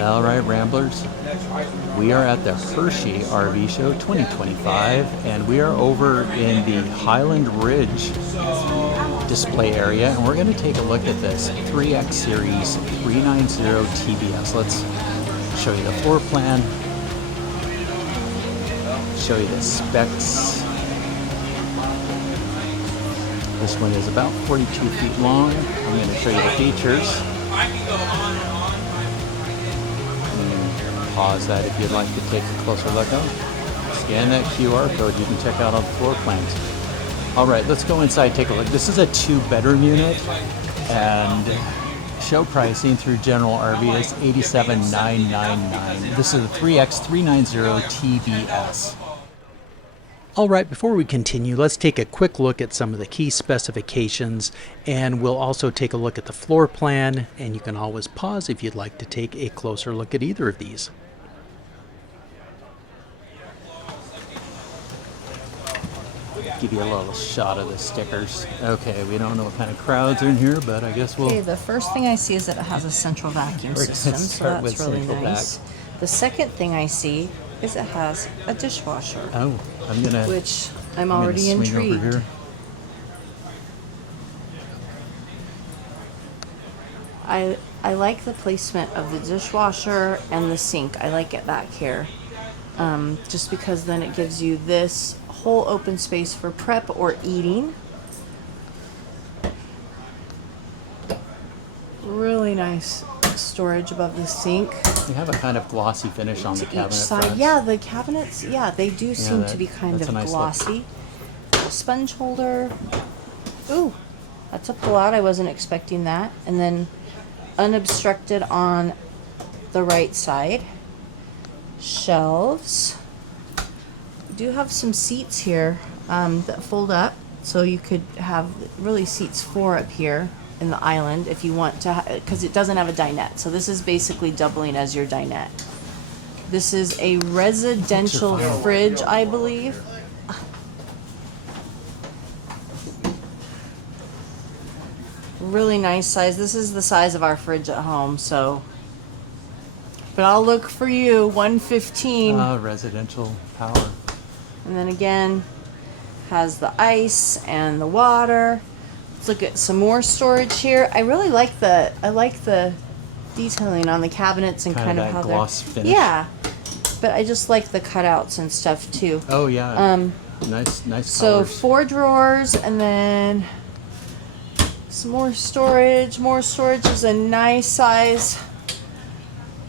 All right, Ramblers. We are at the Hersheyrvshow 2025, and we are over in the Highland Ridge display area, and we're going to take a look at this 3X Series 390 TBS. Let's show you the floor plan, show you the specs. This one is about 42 feet long. I'm going to show you the features. Pause that if you'd like to take a closer look at it. Scan that QR code. You can check out all the floor plans. All right, let's go inside, take a look. This is a 2-bedroom unit, and show pricing through General RV is $87,999. This is a 3X 390 TBS. All right, before we continue, let's take a quick look at some of the key specifications, and we'll also take a look at the floor plan, and you can always pause if you'd like to take a closer look at either of these. Give you a little shot of the stickers. Okay, we don't know what kind of crowds are in here, but I guess we'll... Okay, the first thing I see is that it has a central vacuum system, so that's really nice. The second thing I see is it has a dishwasher. Oh, which I'm already intrigued. Over here. I like the placement of the dishwasher and the sink. I like it back here, just because then it gives you this whole open space for prep or eating. Really nice storage above the sink. You have a kind of glossy finish on the cabinet side. Yeah, the cabinets, they do seem to be kind of nice glossy. Sponge holder. Ooh, that's a pull-out. I wasn't expecting that. And then unobstructed on the right side. Shelves. We do have some seats here that fold up, so you could have really seats 4 up here in the island if you want to, because it doesn't have a dinette. So this is basically doubling as your dinette. This is a residential fridge, I believe. Really nice size. This is the size of our fridge at home, so. But I'll look for you, 115. Residential power. And then again, has the ice and the water. Let's look at some more storage here. I really like the detailing on the cabinets and kind of how gloss finish. Yeah, but I just like the cutouts and stuff too. Oh yeah. Nice So colors. 4 drawers, and then some more storage. More storage is a nice size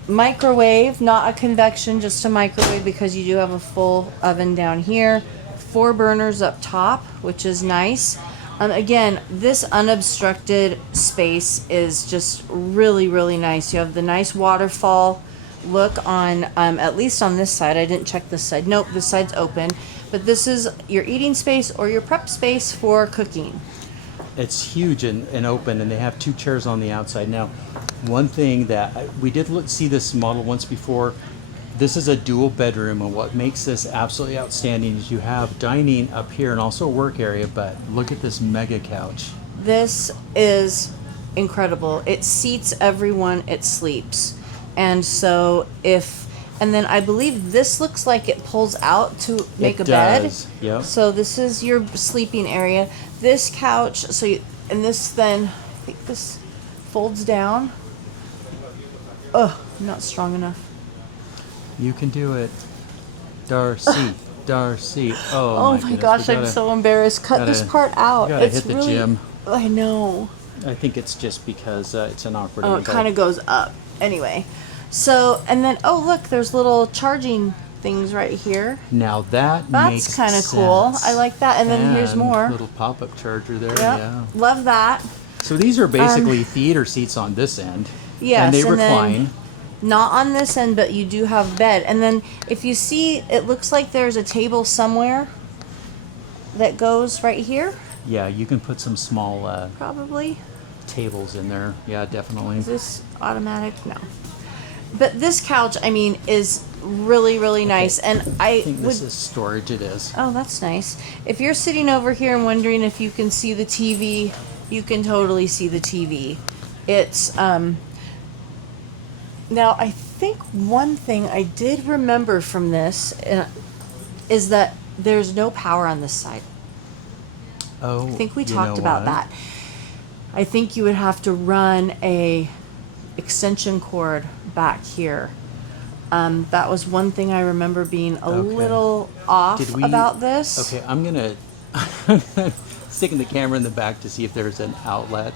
microwave, not a convection, just a microwave, because you do have a full oven down here. 4 burners up top, which is nice. Again, this unobstructed space is just really, really nice. You have the nice waterfall look on, at least on this side. I didn't check this side. Nope, this side's open. But this is your eating space or your prep space for cooking. It's huge and open, and they have 2 chairs on the outside. Now, one thing that we did see this model once before. This is a dual bedroom, and what makes this absolutely outstanding is you have dining up here and also a work area, but look at this mega couch. This is incredible. It seats everyone it sleeps. And so and then I believe this looks like it pulls out to make a bed. Yep. So this is your sleeping area. This couch, and this then, I think this folds down. Oh, not strong enough. You can do it. Darcy. Oh my gosh, I'm so embarrassed. Cut this part out. You gotta hit the gym. I know. I think it's just because it's an awkward angle. It kind of goes up. Anyway. So, and then, oh look, there's little charging things right here. Now that's kind of cool. I like that. And then here's more. Little pop-up charger there. Yep. Yeah. Love that. So these are basically theater seats on this end. Yes. And they recline. Not on this end, but you do have bed. And then if you see, it looks like there's a table somewhere that goes right here. Yeah, you can put some small probably tables in there. Yeah, definitely. Is this automatic? No. But this couch, I mean, is really, really nice. And I think this is storage. It is. Oh, that's nice. If you're sitting over here and wondering if you can see the TV, you can totally see the TV. It's Now, I think one thing I did remember from this is that there's no power on this side. Oh, I think we you talked know about what? that. I think you would have to run a extension cord back here. That was one thing I remember being a Okay. little off Did we, about this. Okay, I'm gonna sticking the camera in the back to see if there's an outlet.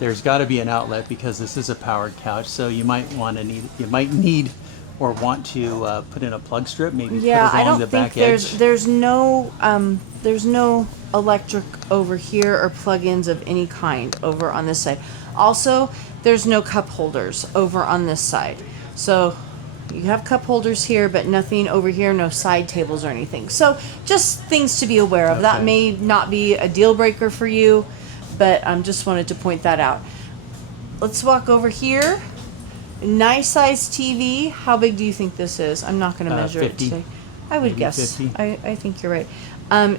There's got to be an outlet because this is a powered couch, so you might need or want to put in a plug strip, maybe Yeah, put it I along don't the think back edge. there's no electric over here or plug-ins of any kind over on this side. Also, there's no cup holders over on this side. So you have cup holders here, but nothing over here, no side tables or anything. So just things to be aware of. That Okay. may not be a deal breaker for you, but just wanted to point that out. Let's walk over here. Nice size TV. How big do you think this is? I'm not going to measure 50. it today. I would Maybe guess. 50. I think you're right.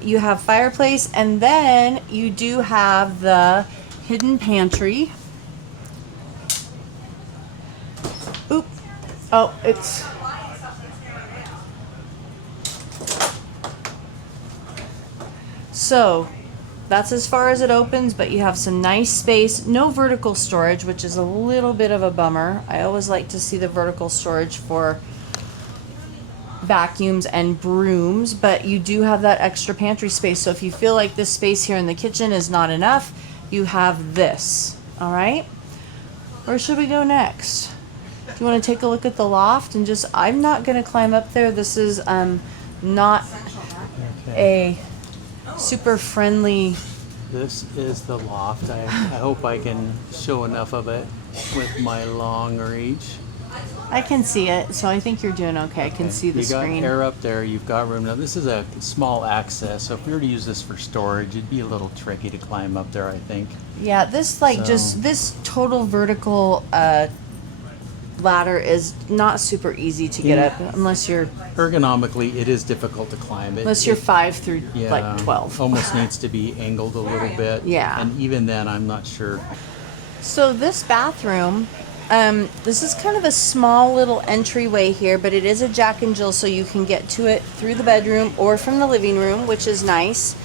You have fireplace, and then you do have the hidden pantry. Oop. Oh, it's... So, that's as far as it opens, but you have some nice space. No vertical storage, which is a little bit of a bummer. I always like to see the vertical storage for vacuums and brooms, but you do have that extra pantry space. So if you feel like this space here in the kitchen is not enough, you have this. All right? Where should we go next? Do you want to take a look at the loft and just, I'm not going to climb up there. This is not Okay. a super friendly. This is the loft. I hope I can show enough of it with my long reach. I can see it, so I think you're doing okay. I can see the You got screen. air up there, you've got room. Now this is a small access, so if we were to use this for storage, it'd be a little tricky to climb up there, I think. Yeah, this like So- just this total vertical ladder is not super easy to get Yeah. up unless you're Ergonomically, it is difficult to climb. unless you're 5 through Yeah, like 12. almost needs to be angled a little bit. Yeah. And even then, I'm not sure. So this bathroom, this is kind of a small little entryway here, but it is a Jack and Jill, so you can get to it through the bedroom or from the living room, which is nice.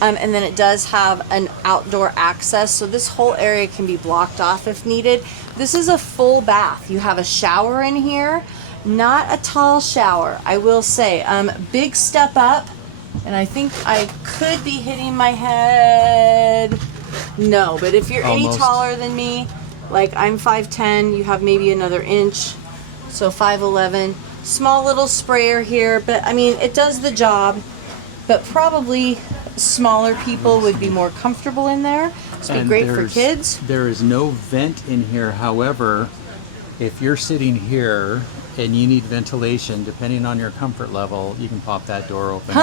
And then it does have an outdoor access, so this whole area can be blocked off if needed. This is a full bath. You have a shower in here, not a tall shower, I will say. Big step up, and I think I could be hitting my head. No, but if you're any Almost. taller than me, like I'm 5'10", you have maybe another inch, so 5'11". Small little sprayer here, but I mean, it does the job, but probably smaller people would be more comfortable in there. It's be And great for there's- kids. There is no vent in here. However, if you're sitting here and you need ventilation, depending on your comfort level, you can pop that door open.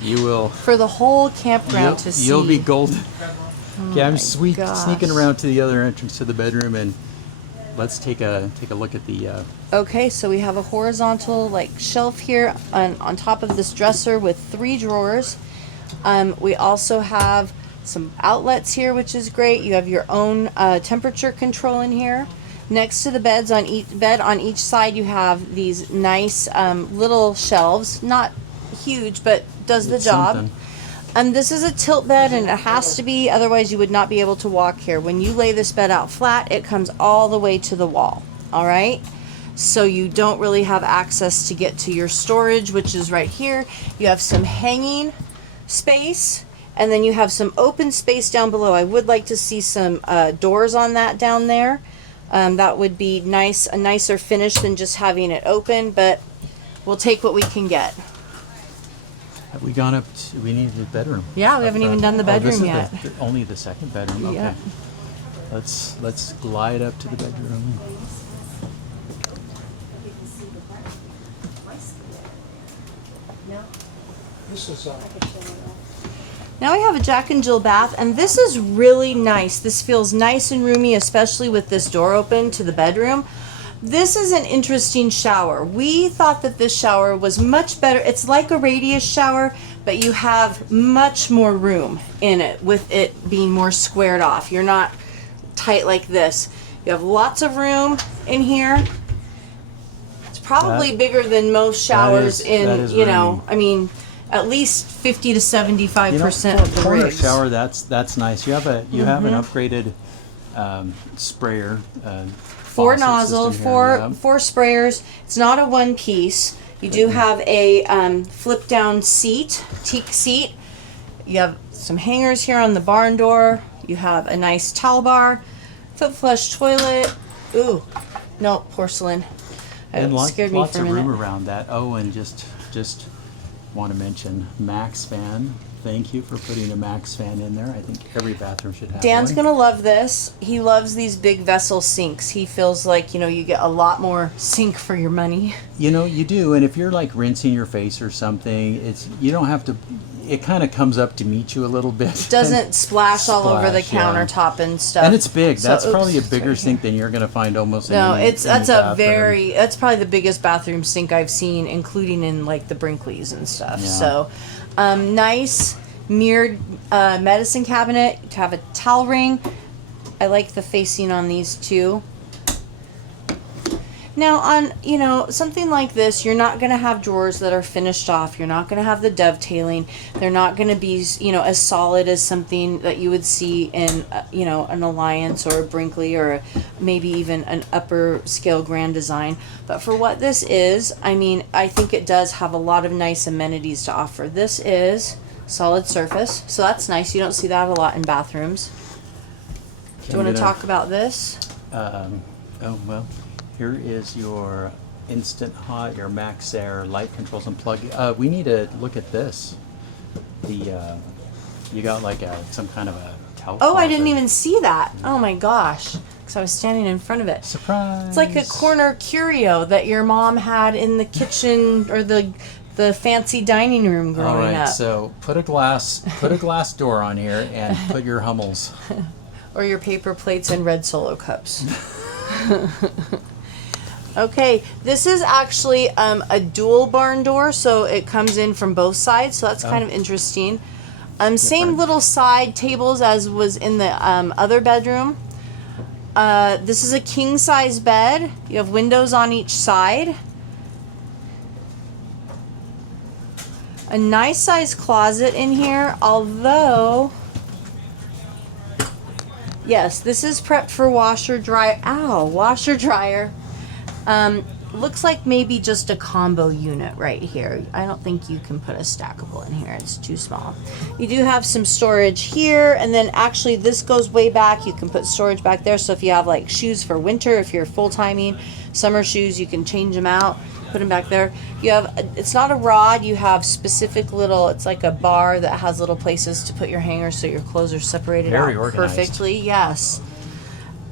You will. For the whole campground to see. You'll be golden. Okay, I'm my sneaking gosh. around to the other entrance to the bedroom, and let's take a look at the. Okay, so we have a horizontal like shelf here on top of this dresser with 3 drawers. We also have some outlets here, which is great. You have your own temperature control in here. Next to the beds on each side, you have these nice little shelves. Not huge, but does the It's job. something. This is a tilt bed, and it has to be, otherwise you would not be able to walk here. When you lay this bed out flat, it comes all the way to the wall. All right? So you don't really have access to get to your storage, which is right here. You have some hanging space, and then you have some open space down below. I would like to see some doors on that down there. That would be nice, a nicer finish than just having it open, but we'll take what we can get. Have we gone up? We need the bedroom. Yeah, we haven't even done the Oh, this bedroom is yet. only the second bedroom. Okay. Yeah. Let's glide up to the bedroom. Now we have a Jack and Jill bath, and this is really nice. This feels nice and roomy, especially with this door open to the bedroom. This is an interesting shower. We thought that this shower was much better. It's like a radius shower, but you have much more room in it with it being more squared off. You're not tight like this. You have lots of room in here. It's probably bigger than most showers you know, I mean, at least 50 to 75% of the corner rigs. shower, that's nice. You have an upgraded sprayer. Four faucet nozzles, system here, four sprayers. It's not a one piece. You do have a flip down seat, teak seat. You have some hangers here on the barn door. You have a nice towel bar, foot flush toilet. Ooh, no, porcelain. And lots of room around that. Oh, and just want to mention Max fan. Thank you for putting a Max fan in there. I think every bathroom should have Dan's one. gonna love this. He loves these big vessel sinks. He feels like, you know, you get a lot more sink for your money. You know, you do. And if you're like rinsing your face or something, you don't have to. It kind of comes up to meet you a little bit. It doesn't splash all over the countertop and stuff. And it's big. So, That's probably a bigger sink than you're going to find almost in any that's bathroom. that's probably the biggest bathroom sink I've seen, including in like the Brinkleys and stuff. Yeah. So, nice mirrored medicine cabinet to have a towel ring. I like the facing on these too. Now on, you know, something like this, you're not going to have drawers that are finished off. You're not going to have the dovetailing. They're not going to be, you know, as solid as something that you would see in, you know, an Alliance or a Brinkley or maybe even an upper scale Grand Design. But for what this is, I mean, I think it does have a lot of nice amenities to offer. This is solid surface, so that's nice. You don't see that a lot in bathrooms. Do you want to talk about this? Oh, well. Here is your Instant Hot, your Max Air light controls and plug. We need to look at this. You got like some kind of a towel. Oh, I didn't even see that. Oh my gosh, because I was standing in front of it. Surprise! It's like a corner curio that your mom had in the kitchen or the fancy dining room growing up. All right, up. so put a glass door on here and put your Hummels. Or your paper plates and red Solo cups. Okay, this is actually a dual barn door, so it comes in from both sides, so that's kind of interesting. Same little side tables as was in the other bedroom. This is a king size bed. You have windows on each side. A nice size closet in here, although, yes, this is prepped for washer dryer. Ow, washer dryer. Looks like maybe just a combo unit right here. I don't think you can put a stackable in here. It's too small. You do have some storage here, and then actually this goes way back. You can put storage back there. So if you have like shoes for winter, if you're full timing, summer shoes, you can change them out, put them back there. You have, it's not a rod. You have specific little, it's like a bar that has little places to put your hangers so your clothes are separated Very out organized. perfectly. Yes.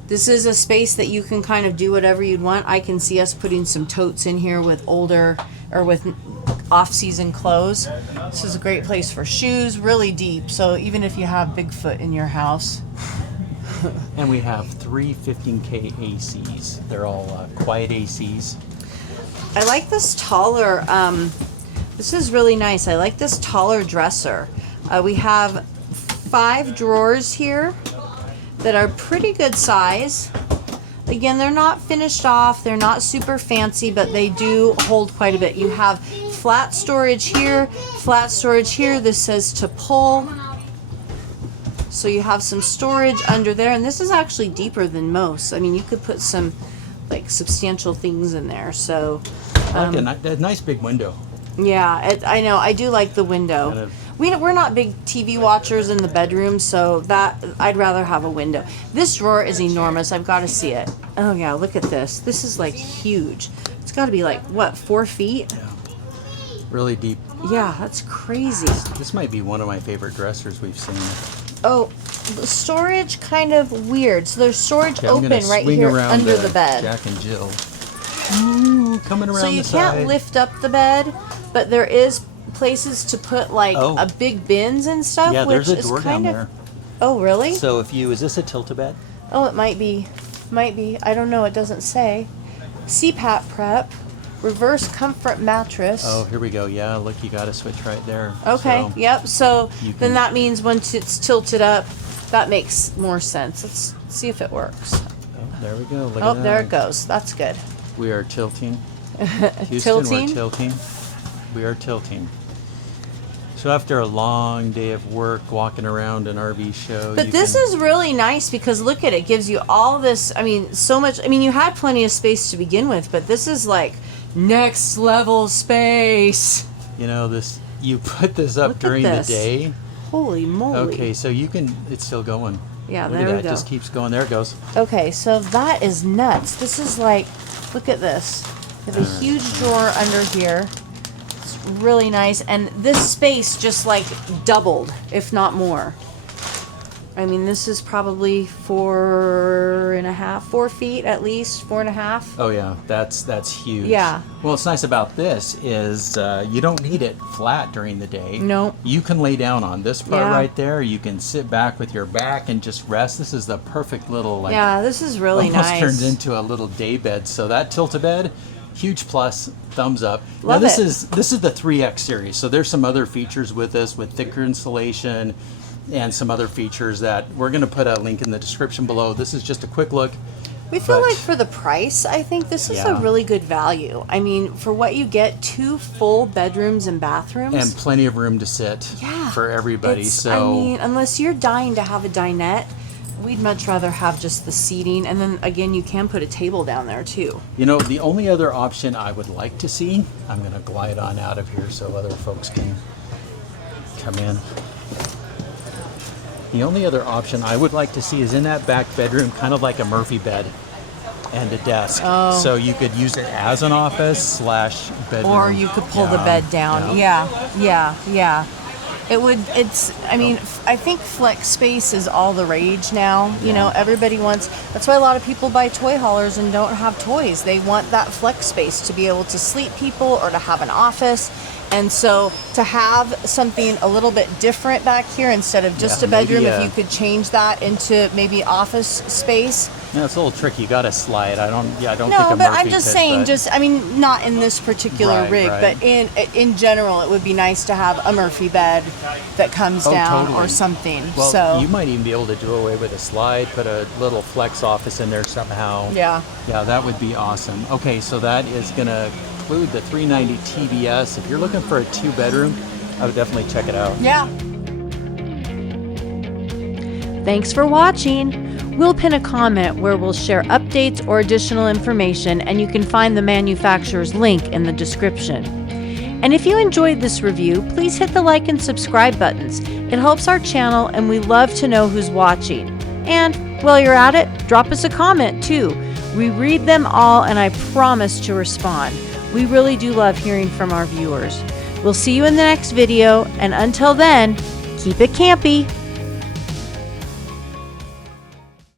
This is a space that you can kind of do whatever you'd want. I can see us putting some totes in here with older or with off-season clothes. This is a great place for shoes, really deep. So even if you have Bigfoot in your house. And we have 3 15K ACs. They're all quiet ACs. I like this taller, this is really nice. I like this taller dresser. We have 5 drawers here that are pretty good size. Again, they're not finished off, they're not super fancy, but they do hold quite a bit. You have flat storage here, flat storage here. This says to pull. So you have some storage under there, and this is actually deeper than most. I mean, you could put some like substantial things in there. So I like a nice big window. yeah, I know. I do like the window. Kind of. We're not big TV watchers in the bedroom, so that I'd rather have a window. This drawer is enormous. I've got to see it. Oh yeah, look at this. This is like huge. It's got to be like what, 4 feet? Yeah. Really deep. Yeah, that's crazy. This might be one of my favorite dressers we've seen. Oh, the storage kind of weird. So there's storage Okay, I'm open gonna right swing here around under the bed. Jack and Jill. Ooh, coming around So you the can't side. lift up the bed, but there is places to put like Oh. a big bins and stuff. Yeah, which there's a is door kind down of. there. Oh really? So is this a tilt-a-bed? Oh, it might be. Might be. I don't know. It doesn't say. CPAP prep. Reverse comfort mattress. Oh, here we go. Yeah, look, you got a switch right there. Okay. So, Yep. So you then can- that means once it's tilted up, that makes more sense. Let's see if it works. There we go. Look Oh, at that. there it goes. That's good. We are tilting. Houston, Tilting? we're tilting. We are tilting. So after a long day of work walking around an RV show, But this is really nice because look at it. It gives you all this, I mean, so much. I mean, you had plenty of space to begin with, but this is like next level space. You know, this, you put this up Look at during the this. day. Holy moly. Okay, so you can, it's still going. Yeah, Look there at we that. go. It just keeps going. There it goes. Okay, so that is nuts. This is like, look at this. You have a huge drawer under here. It's really nice. And this space just like doubled, if not more. I mean, this is probably 4 feet at least, 4.5. Oh yeah, that's huge. Yeah. Well, what's nice about this is you don't need it flat during the day. No. You can lay down on this part Yeah. right there. You can sit back with your back and just rest. This is the perfect little like. Yeah, this is really almost nice. turns into a little day bed. So that tilt-a-bed, huge plus, thumbs up. Love now this it. is the 3X series. So there's some other features with this, with thicker insulation and some other features that we're going to put a link in the description below. This is just a quick look. We feel but- like for the price, I think this is a Yeah. really good value. I mean, for what you get, 2 full bedrooms and bathrooms. And plenty of room to sit Yeah, for everybody. It's- So I mean, unless you're dying to have a dinette, we'd much rather have just the seating. And then again, you can put a table down there too. you know, the only other option I would like to see, I'm going to glide on out of here so other folks can come in. The only other option I would like to see is in that back bedroom, kind of like a Murphy bed and a desk. Oh. So you could use it as an office / bedroom. Or you could pull the Yeah, bed down. Yeah. It would, I mean, I think flex space is all the rage now. You know, everybody wants, that's why a lot of people buy toy haulers and don't have toys. They want that flex space to be able to sleep people or to have an office. And so to have something a little bit different back here instead of just Yeah, a bedroom, maybe, if you could change that into maybe office space. Yeah, it's a little tricky. You got to slide. I don't think No, a but Murphy I'm just could, saying, but- just I mean, not in this particular Right, rig, right. but in general, it would be nice to have a Murphy bed that comes Oh, down totally. or something. Well, so you might even be able to do away with a slide, put a little flex office in there somehow. yeah, Yeah, that would be awesome. Okay, so that is going to include the 390 TBS. If you're looking for a 2-bedroom, I would definitely check it out. yeah. Thanks for watching. We'll pin a comment where we'll share updates or additional information, and you can find the manufacturer's link in the description. And if you enjoyed this review, please hit the like and subscribe buttons. It helps our channel, and we love to know who's watching. And while you're at it, drop us a comment too. We read them all, and I promise to respond. We really do love hearing from our viewers. We'll see you in the next video, and until then, keep it campy.